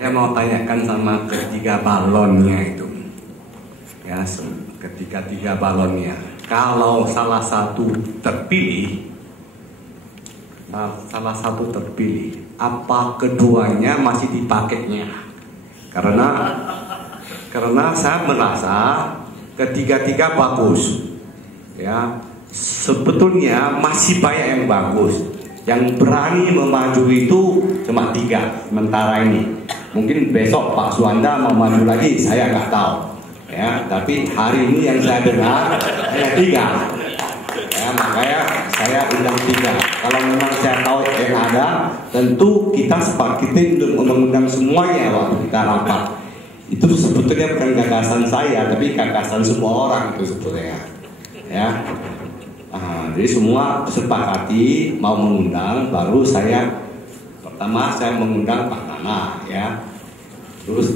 Saya mau tanyakan sama ketiga balonnya itu, ya, ketiga balonnya. Kalau salah satu terpilih, apa keduanya masih dipakainya? Karena saya merasa ketiga bagus, ya. Sebetulnya masih banyak yang bagus. Yang berani memaju itu cuma 3 sementara ini. Mungkin besok Pak Suwanda mau maju lagi, saya nggak tahu. Ya, tapi hari ini yang saya dengar hanya 3. Ya, makanya saya undang 3. Kalau memang saya tahu yang ada, tentu kita sepakatin untuk mengundang semuanya waktu kita rapat. Itu sebetulnya bukan gagasan saya, tapi gagasan semua orang itu sebetulnya. Ya. Jadi semua sepakati mau mengundang, baru pertama saya mengundang Pak Nana, ya. Terus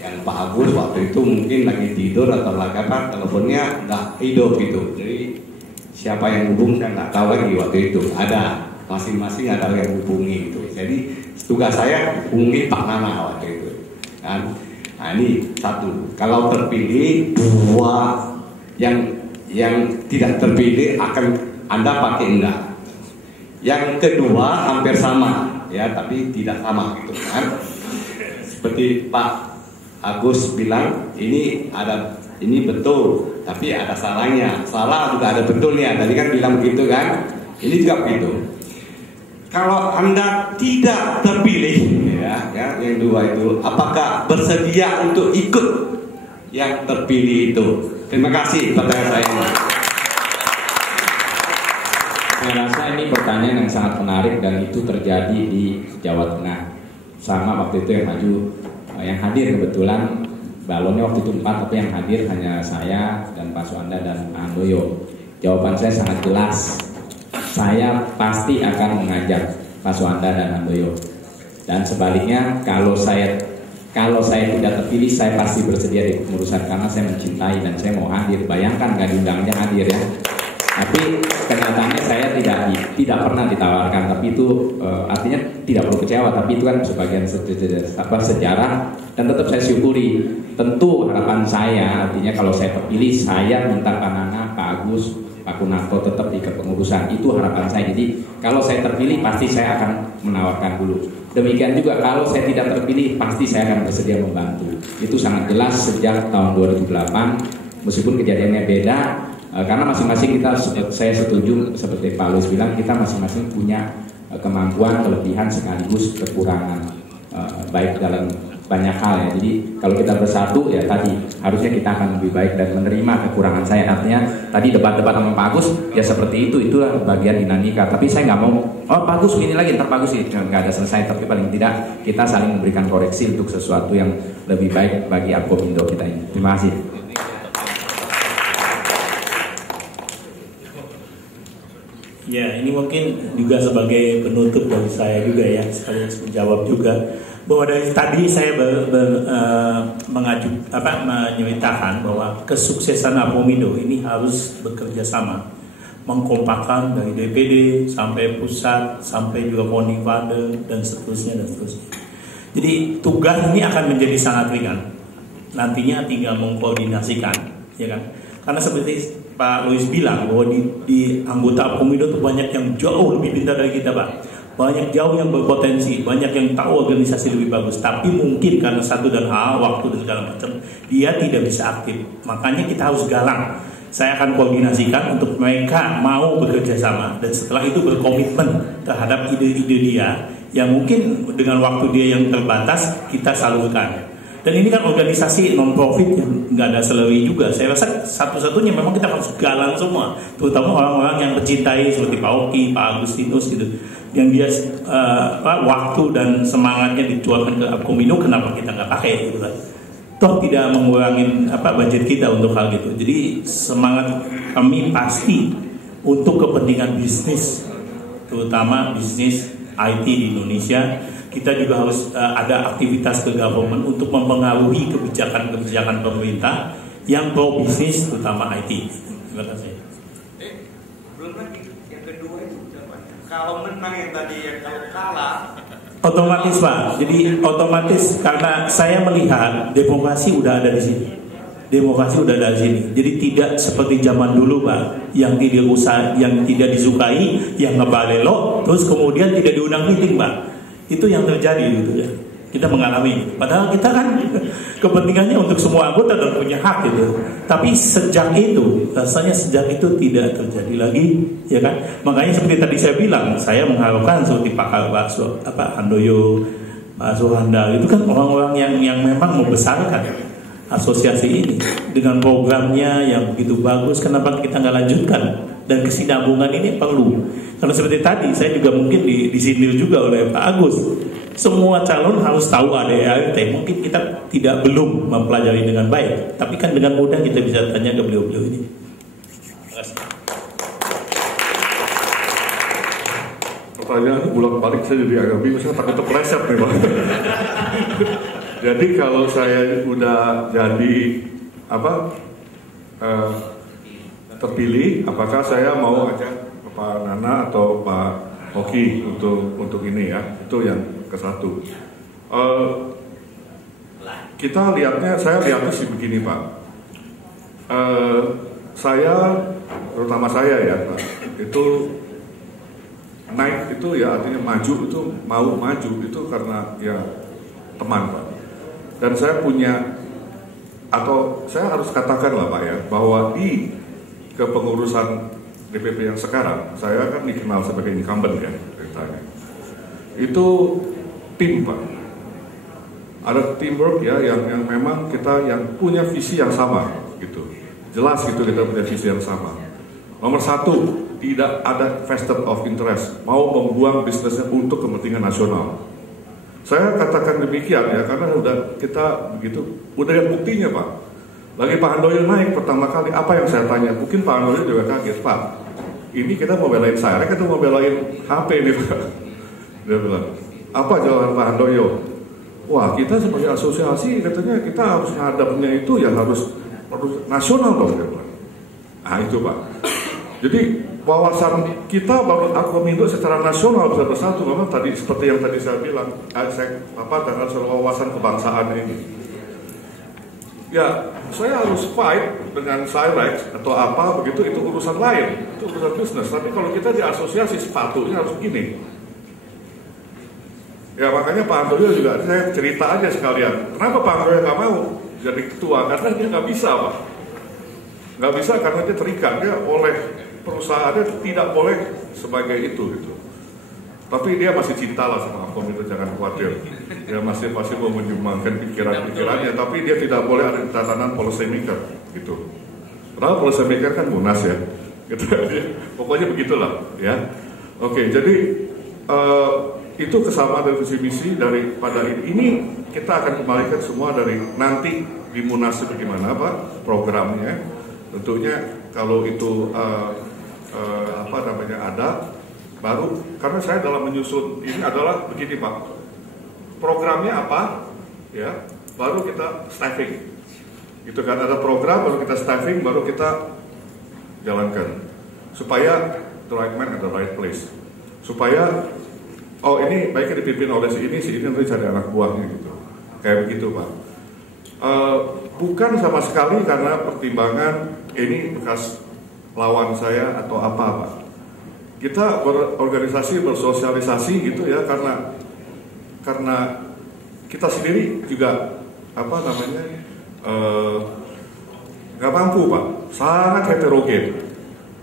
yang Pak Agus waktu itu mungkin lagi tidur atau lagi apa, teleponnya nggak hidup gitu. Jadi siapa yang hubung saya nggak tahu lagi waktu itu. Ada masing-masing ada yang hubungi itu. Jadi tugas saya hubungi Pak Nana waktu itu. Kan? Nah ini 1. Kalau terpilih 2 yang tidak terpilih akan Anda pakai enggak. Yang kedua hampir sama, ya, tapi tidak sama gitu kan. Seperti Pak Agus bilang, ini betul, tapi ada salahnya. Salah juga ada betulnya. Tadi kan bilang begitu kan. Ini juga begitu. Kalau Anda tidak terpilih, ya, yang 2 itu, apakah bersedia untuk ikut yang terpilih itu? Terima kasih pertanyaan saya. Saya rasa ini pertanyaan yang sangat menarik dan itu terjadi di Jawa Tengah. Sama waktu itu yang hadir kebetulan balonnya waktu itu 4, tapi yang hadir hanya saya dan Pak Suwanda dan Pak Handoyo. Jawaban saya sangat jelas. Saya pasti akan mengajak Pak Suwanda dan Handoyo. Dan sebaliknya kalau saya tidak terpilih, saya pasti bersedia di kepengurusan karena saya mencintai dan saya mau hadir. Bayangkan nggak diundangnya hadir, ya. Tapi kenyataannya saya tidak pernah ditawarkan. Tapi itu artinya tidak perlu kecewa. Tapi itu kan sebagian sejarah dan tetap saya syukuri. Tentu harapan saya artinya kalau saya terpilih, saya minta Pak Nana, Pak Agus, Pak Kunarto tetap di kepengurusan. Itu harapan saya. Jadi kalau saya terpilih pasti saya akan menawarkan dulu. Demikian juga kalau saya tidak terpilih pasti saya akan bersedia membantu. Itu sangat jelas sejak tahun 2008. Meskipun kejadiannya beda, karena masing-masing saya setuju seperti Pak Luis bilang, kita masing-masing punya kemampuan, kelebihan sekaligus kekurangan, baik dalam banyak hal, ya. Jadi kalau kita bersatu, ya tadi harusnya kita akan lebih baik dan menerima kekurangan saya. Artinya tadi debat-debat sama Pak Agus ya seperti itulah bagian dinamika. Tapi saya nggak mau Pak Agus ini lagi, ntar Pak Agus nggak ada selesai. Tapi paling tidak kita saling memberikan koreksi untuk sesuatu yang lebih baik bagi Akomindo kita ini. Terima kasih. Ya, ini mungkin juga sebagai penutup dari saya juga, ya, sekaligus menjawab juga bahwa dari tadi saya menyeritakan bahwa kesuksesan Akomindo ini harus bekerja sama, mengkompakkan dari DPD sampai pusat sampai juga founding father dan seterusnya. Jadi tugas ini akan menjadi sangat ringan. Nantinya tinggal mengkoordinasikan, ya kan? Karena seperti Pak Luis bilang bahwa di anggota Akomindo itu banyak yang jauh lebih pintar dari kita, Pak. Banyak jauh yang berpotensi, banyak yang tahu organisasi lebih bagus. Tapi mungkin karena satu dan hal, waktu dan segala macam, dia tidak bisa aktif. Makanya kita harus galang. Saya akan koordinasikan untuk mereka mau bekerja sama. Dan setelah itu berkomitmen terhadap ide-ide dia, yang mungkin dengan waktu dia yang terbatas, kita salurkan. Dan ini kan organisasi non-profit yang nggak ada salary juga. Saya rasa satu-satunya memang kita harus galang semua, terutama orang-orang yang mencintai seperti Pak Oki, Pak Agustinus gitu, yang dia waktu dan semangatnya dituarkan ke Akomindo. Kenapa kita nggak pakai gitu kan? Toh tidak mengurangi budget kita untuk hal gitu. Jadi semangat kami pasti untuk kepentingan bisnis, terutama bisnis IT di Indonesia. Kita juga harus ada aktivitas ke government untuk mempengaruhi kebijakan pemerintah yang pro bisnis, terutama IT. Terima kasih. Belum lagi yang kedua itu kalau menang yang tadi, yang kalau kalah Otomatis Pak, jadi otomatis karena saya melihat demokrasi udah ada di sini. Demokrasi udah ada di sini. Jadi tidak seperti zaman dulu Pak, yang tidak disukai, yang ngebalelok, terus kemudian tidak diundang meeting Pak. Itu yang terjadi gitu ya. Kita mengalami. Padahal kita kan kepentingannya untuk semua anggota dan punya hak gitu. Tapi sejak itu, rasanya sejak itu tidak terjadi lagi, ya kan? Makanya seperti tadi saya bilang, saya mengharapkan seperti Pak Handoyo, Pak Suhanda, itu kan orang-orang yang memang membesarkan asosiasi ini dengan programnya yang begitu bagus. Kenapa kita nggak lanjutkan? Dan kesinambungan ini perlu. Karena seperti tadi, saya juga mungkin disindir juga oleh Pak Agus. Semua calon harus tahu ADART. Mungkin kita belum mempelajari dengan baik, tapi kan dengan mudah kita bisa tanya ke beliau-beliau ini. Pertanyaan bolak-balik saya jadi agak bingung, saya takut terpeleset nih Pak. Jadi kalau saya udah jadi terpilih, apakah saya mau ajak Pak Nana atau Pak Hoki untuk ini ya? Itu yang ke satu. Saya lihatnya sih begini Pak. Terutama saya ya Pak, itu naik itu ya artinya maju, itu mau maju itu karena ya teman Pak. Dan saya punya, atau saya harus katakan lah Pak ya, bahwa di kepengurusan DPP yang sekarang, saya kan dikenal sebagai incumbent ya ceritanya. Itu tim Pak, ada teamwork ya yang memang kita yang punya visi yang sama gitu, jelas gitu kita punya visi yang sama. Nomor satu, tidak ada vested of interest, mau membuang bisnisnya untuk kepentingan nasional. Saya katakan demikian ya karena kita begitu, udah ada buktinya Pak. Lagi Pak Handoyo naik pertama kali, apa yang saya tanya? Mungkin Pak Handoyo juga kaget, Pak, ini kita mau belain saya, kita mau belain HP nih Pak. Dia bilang, apa jawaban Pak Handoyo? Wah, kita sebagai asosiasi katanya kita harus ngadapnya itu ya harus nasional dong. Nah itu Pak. Jadi wawasan kita baru Akomindo secara nasional bisa bersatu. Memang tadi seperti yang tadi saya bilang, dengan wawasan kebangsaan ini. Ya, saya harus fight dengan Cyrex atau apa begitu, itu urusan lain, itu urusan bisnis. Tapi kalau kita di asosiasi sepatunya harus begini. Ya makanya Pak Handoyo juga, saya cerita aja sekalian. Kenapa Pak Handoyo nggak mau jadi ketua? Karena dia nggak bisa Pak. Nggak bisa karena dia terikat, dia oleh perusahaannya tidak boleh sebagai itu gitu. Tapi dia masih cinta lah sama Akom itu, jangan khawatir. Dia masih mau menyumbangkan pikiran-pikirannya, tapi dia tidak boleh ada tatanan policy maker gitu. Karena policy maker kan munas ya. Gitu. Pokoknya begitulah ya. Oke, jadi itu kesamaan dari visi misi daripada ini kita akan kembalikan semua dari nanti di munas bagaimana Pak programnya. Tentunya kalau itu ada baru, karena saya dalam menyusun ini adalah begini Pak, programnya apa ya, baru kita staffing gitu kan, ada program baru kita staffing, baru kita jalankan supaya the right man at the right place, supaya ini baiknya dipimpin oleh si ini nanti cari anak buahnya gitu, kayak begitu Pak. Bukan sama sekali karena pertimbangan ini bekas lawan saya atau apa Pak. Kita berorganisasi, bersosialisasi gitu ya, karena kita sendiri juga nggak mampu Pak, sangat heterogen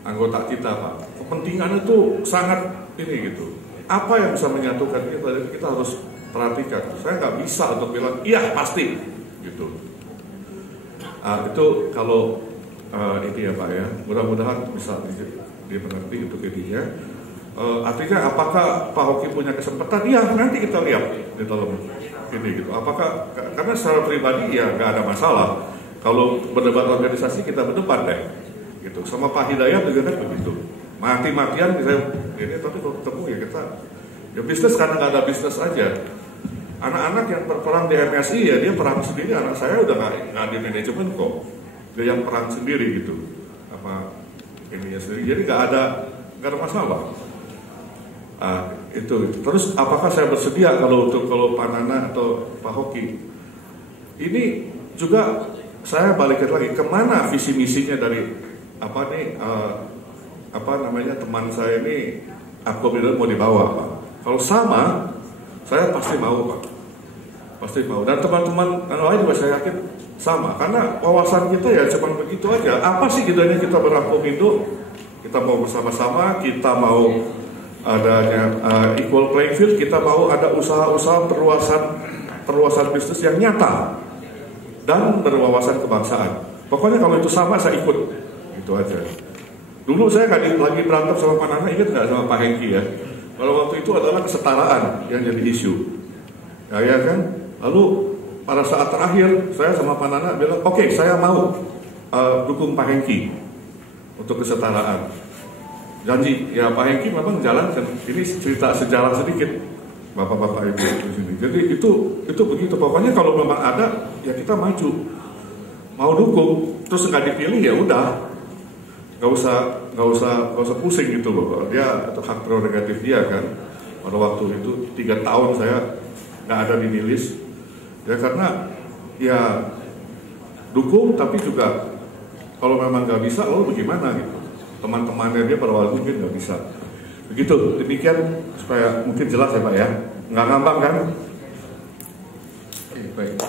anggota kita Pak. Kepentingan itu sangat ini gitu. Apa yang bisa menyatukan kita harus perhatikan. Saya nggak bisa untuk bilang iya pasti gitu. Itu kalau ini ya Pak ya, mudah-mudahan bisa dimengerti untuk ininya. Artinya apakah Pak Hoki punya kesempatan? Ya nanti kita lihat di dalam ini gitu. Apakah karena secara pribadi ya nggak ada masalah. Kalau berdebat organisasi kita berdebat deh, gitu. Sama Pak Hidayat juga kan begitu. Mati-matian saya ini, tapi kalau ketemu ya kita ya bisnis karena nggak ada bisnis aja. Anak-anak yang berperang di MSI ya dia perang sendiri. Anak saya udah nggak di manajemen kok. Dia yang perang sendiri gitu. Apa ininya sendiri. Jadi nggak ada masalah. Itu. Terus apakah saya bersedia kalau Pak Nana atau Pak Hoki? Ini juga saya balikin lagi kemana visi misinya dari teman saya ini Akomodator mau dibawa, Pak. Kalau sama, saya pasti mau, Pak. Pasti mau. Dan teman-teman yang lain juga saya yakin sama. Karena wawasan kita ya cuma begitu aja. Apa sih bedanya kita berakomodo? Kita mau bersama-sama, kita mau adanya equal playing field, kita mau ada usaha-usaha perluasan bisnis yang nyata dan berwawasan kebangsaan. Pokoknya kalau itu sama saya ikut, itu aja. Dulu saya nggak lagi berantem sama Pak Nana, ingat nggak sama Pak Hengki ya? Kalau waktu itu adalah kesetaraan yang jadi isu, ya kan? Lalu pada saat terakhir saya sama Pak Nana bilang, oke, saya mau dukung Pak Hengki untuk kesetaraan. Janji, ya Pak Hengki memang jalankan. Ini cerita sejarah sedikit, bapak-bapak ibu di sini. Jadi itu begitu. Pokoknya kalau memang ada, ya kita maju. Mau dukung, terus nggak dipilih ya udah, nggak usah pusing gitu loh. Dia itu hak prerogatif dia kan. Pada waktu itu 3 tahun saya nggak ada di Nilis. Ya karena ya dukung, tapi juga kalau memang nggak bisa, lalu bagaimana gitu. Teman-temannya dia pada waktu mungkin nggak bisa. Begitu, demikian supaya mungkin jelas ya Pak ya, nggak ngambang kan? Oke, baik.